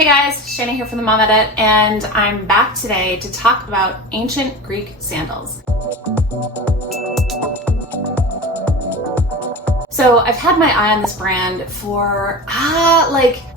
Hey guys, Shana here from the Mom Edit, and I'm back today to talk about Ancient Greek Sandals. So I've had my eye on this brand for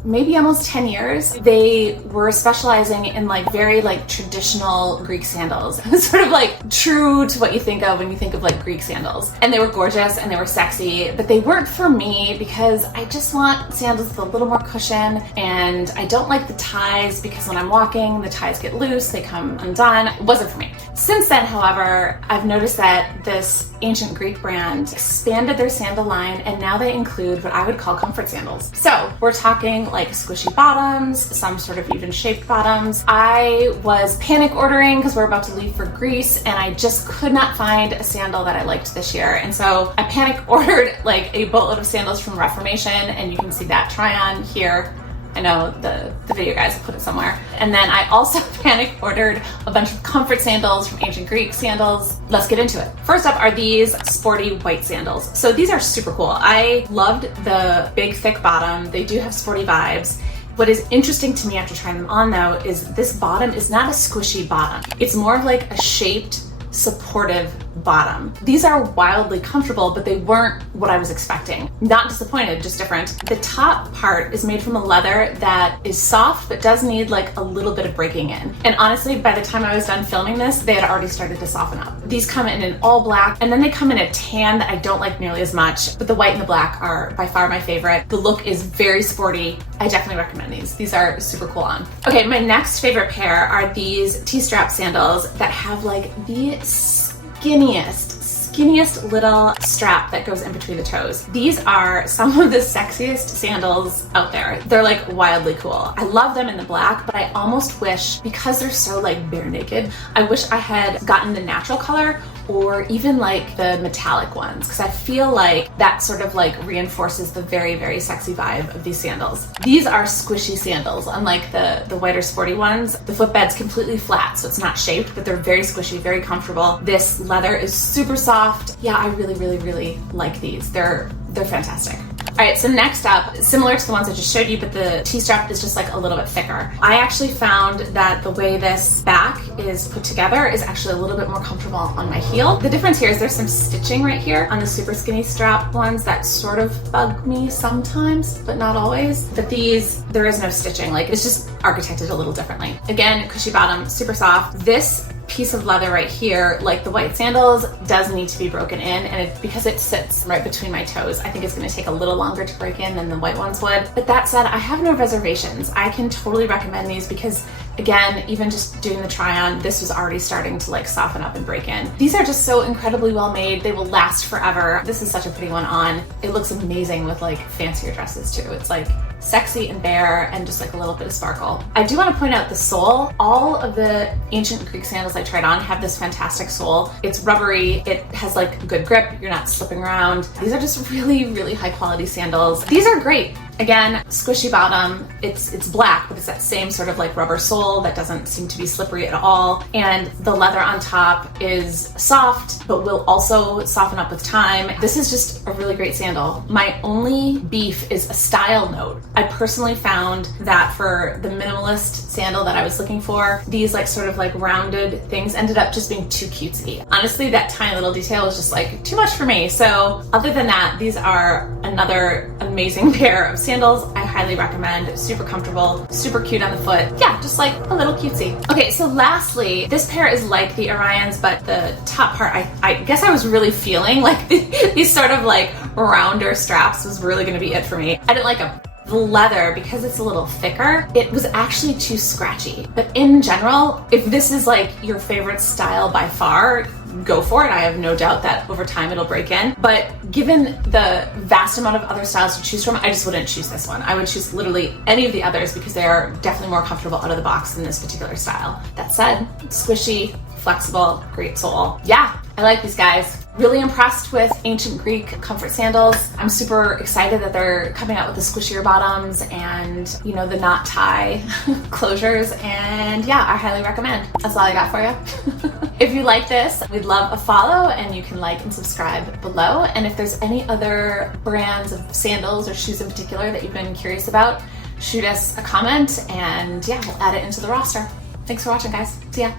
maybe almost 10 years. They were specializing in very traditional Greek sandals. Sort of true to what you think of when you think of Greek sandals. And they were gorgeous and they were sexy, but they weren't for me because I just want sandals with a little more cushion, and I don't like the ties because when I'm walking, the ties get loose, they come undone. It wasn't for me. Since then, however, I've noticed that this Ancient Greek brand expanded their sandal line, and now they include what I would call comfort sandals. So we're talking squishy bottoms, some sort of even shaped bottoms. I was panic ordering because we're about to leave for Greece, and I just could not find a sandal that I liked this year. And so I panic ordered a boatload of sandals from Reformation, and you can see that try on here. I know the video guys will put it somewhere. And then I also panic ordered a bunch of comfort sandals from Ancient Greek Sandals. Let's get into it. First up are these sporty white sandals. So these are super cool. I loved the big thick bottom. They do have sporty vibes. What is interesting to me after trying them on though is this bottom is not a squishy bottom. It's more of a shaped, supportive bottom. These are wildly comfortable, but they weren't what I was expecting. Not disappointed, just different. The top part is made from a leather that is soft, but does need a little bit of breaking in. And honestly, by the time I was done filming this, they had already started to soften up. These come in an all black, and then they come in a tan that I don't like nearly as much, but the white and the black are by far my favorite. The look is very sporty. I definitely recommend these. These are super cool on. Okay, my next favorite pair are these T-strap sandals that have the skinniest little strap that goes in between the toes. These are some of the sexiest sandals out there. They're wildly cool. I love them in the black, but I almost wish, because they're so bare naked, I wish I had gotten the natural color or even the metallic ones, because I feel that sort of reinforces the very, very sexy vibe of these sandals. These are squishy sandals, unlike the whiter sporty ones. The footbed's completely flat, so it's not shaped, but they're very squishy, very comfortable. This leather is super soft. Yeah, I really, really, really like these. They're fantastic. All right, so next up, similar to the ones I just showed you, but the T-strap is just a little bit thicker. I actually found that the way this back is put together is actually a little bit more comfortable on my heel. The difference here is there's some stitching right here on the super skinny strap ones that sort of bug me sometimes, but not always. But these, there is no stitching. It's just architected a little differently. Again, cushy bottom, super soft. This piece of leather right here, like the white sandals, does need to be broken in, and because it sits right between my toes, I think it's going to take a little longer to break in than the white ones would. But that said, I have no reservations. I can totally recommend these because, again, even just doing the try on, this was already starting to soften up and break in. These are just so incredibly well made. They will last forever. This is such a pretty one on. It looks amazing with fancier dresses too. It's sexy and bare and just a little bit of sparkle. I do want to point out the sole. All of the Ancient Greek sandals I tried on have this fantastic sole. It's rubbery. It has good grip. You're not slipping around. These are just really, really high quality sandals. These are great. Again, squishy bottom. It's black, but it's that same sort of rubber sole that doesn't seem to be slippery at all. And the leather on top is soft, but will also soften up with time. This is just a really great sandal. My only beef is a style note. I personally found that for the minimalist sandal that I was looking for, these sort of rounded things ended up just being too cutesy. Honestly, that tiny little detail was just too much for me. So other than that, these are another amazing pair of sandals. I highly recommend. Super comfortable, super cute on the foot. Yeah, just a little cutesy. Okay, so lastly, this pair is like the Orions, but the top part, I guess I was really feeling these sort of rounder straps was really gonna be it for me. I didn't like them. The leather, because it's a little thicker, it was actually too scratchy. But in general, if this is your favorite style by far, go for it. I have no doubt that over time it'll break in. But given the vast amount of other styles to choose from, I just wouldn't choose this one. I would choose literally any of the others because they are definitely more comfortable out of the box than this particular style. That said, squishy, flexible, great sole. Yeah, I like these guys. Really impressed with Ancient Greek comfort sandals. I'm super excited that they're coming out with the squishier bottoms and, the knot tie closures. And yeah, I highly recommend. That's all I got for you. If you like this, we'd love a follow, and you can like and subscribe below. And if there's any other brands of sandals or shoes in particular that you've been curious about, shoot us a comment and yeah, we'll add it into the roster. Thanks for watching, guys. See ya.